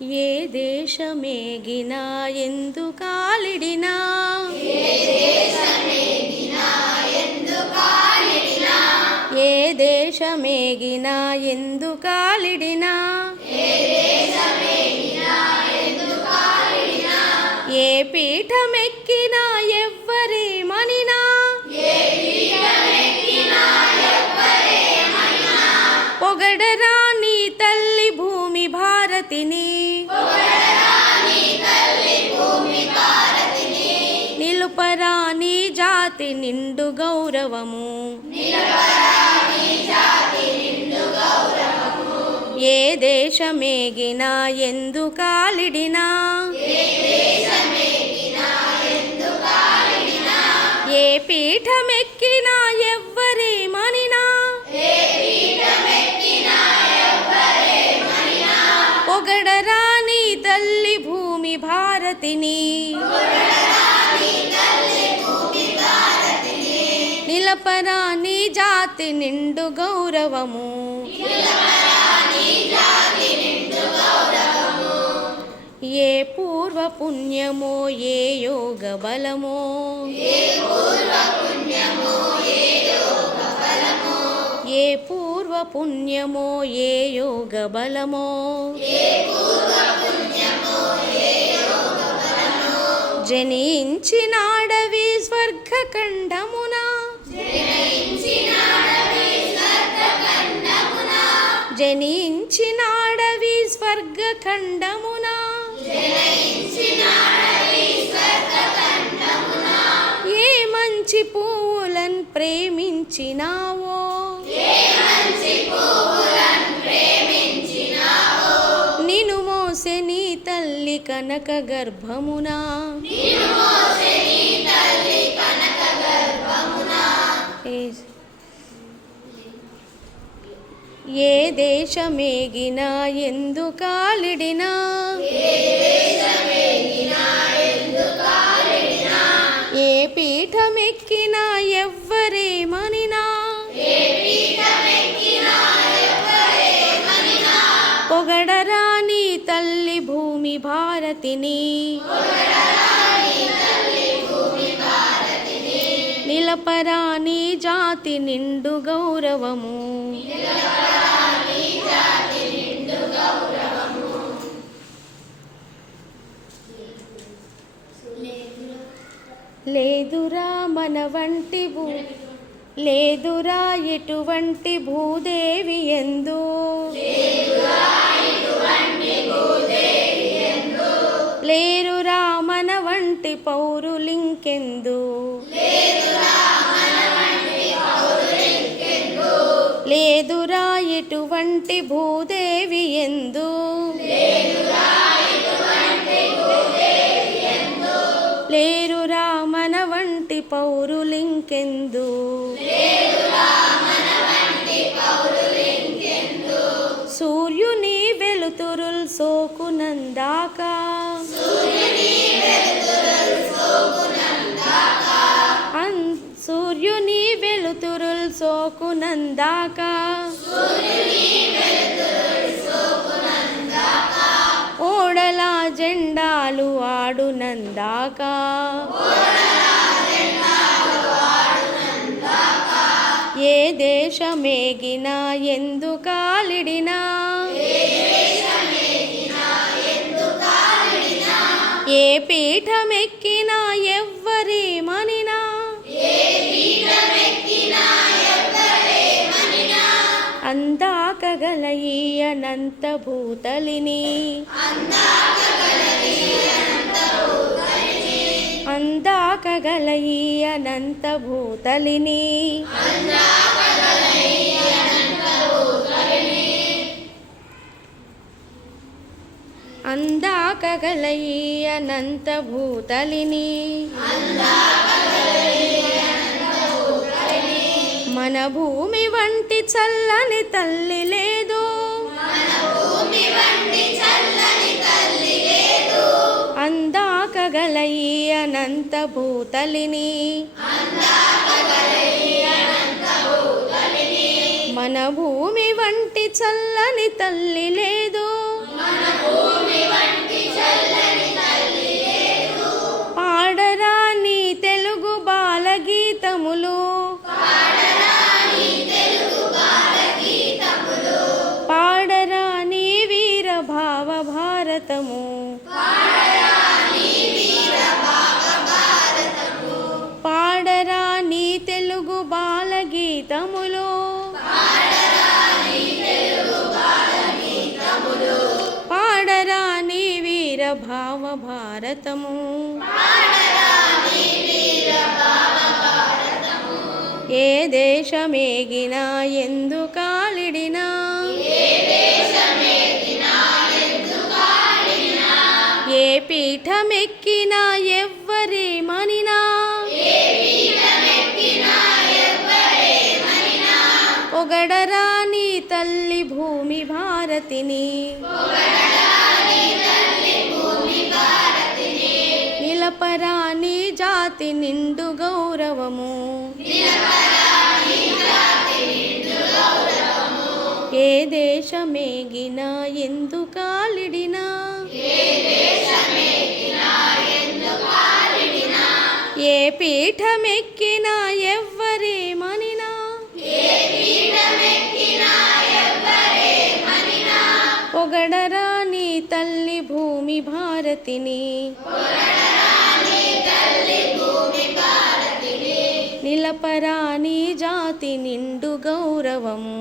ఏ దేశమేగినా ఎందుకాలిడినా ఏ దేశమేగినా ఎందుకాలిడినా ఏ పీఠమెక్కినా ఎవ్వరేమనినా పొగడరా నీ తల్లి భూమి భారతిని నిలుపరా నీ జాతి నిండు గౌరవము ఏ దేశమేగినా ఎందుకాలిడినా ఏ పీఠమెక్కినా ఎవ్వరేమనినా పొగడరా నీ తల్లి భూమి భారతిని నిలపరా నీ జాతి నిండు గౌరవము ఏ పూర్వ పుణ్యమో ఏ యోగ బలమో ఏ పూర్వ పుణ్యమో ఏ యోగ బలమో జనించినాడవి స్వర్గఖండమున జనించినాడవి స్వర్గఖండమున ఏ మంచి పువ్వులను ప్రేమించినావో నిను మోసే నీ తల్లి కనక గర్భమునా ఏ దేశమేగినా ఎందుకాలిడినా ఏ పీఠమెక్కినా ఎవ్వరేమనినా పొగడరా నీ తల్లి భూమి భారతిని నిలపరా నీ జాతి నిండు గౌరవము లేదురా మన వంటి లేదురా ఎటువంటి భూదేవి ఎందు లేరురా మన వంటి పౌరులింకెందు లేదురా ఎటువంటి భూదేవి ఎందు లేరురా మన వంటి పౌరులింకెందు సూర్యుని వెలుతురుల్ సోకునందాక సూర్యుని వెలుతురుల్ సోకునందాక ఓడల జెండాలు ఆడునందాక ఏ దేశమేగినా ఎందుకాలిడినా ఏ పీఠమెక్కినా ఎవ్వరేమనినా అందాకగల ఈ అనంత భూతలిని అందాకగల ఈ అనంత భూతలిని అందాకగల ఈ అనంత భూతలిని మన భూమి వంటి చల్లని తల్లి లేదు అందాకగల ఈ అనంత భూతలిని మన భూమి వంటి చల్లని తల్లి లేదు భావ భారతము పాడరా నీ తెలుగు బాలగీతములు పాడరా నీ వీర భావ భారతము ఏ దేశమేగినా ఎందుకాలిడినా ఏ పీఠమెక్కినా ఎవ్వరేమనినా పొగడరా నీ తల్లి భూమి భారతిని నిలపరా నీ జాతి నిండు గౌరవము ఏ దేశమేగినా ఎందుకాలిడినా ఏ పీఠమెక్కినా ఎవ్వరేమనినా పొగడరా నీ తల్లి భూమి భారతిని నిలపరా నీ జాతి నిండు గౌరవము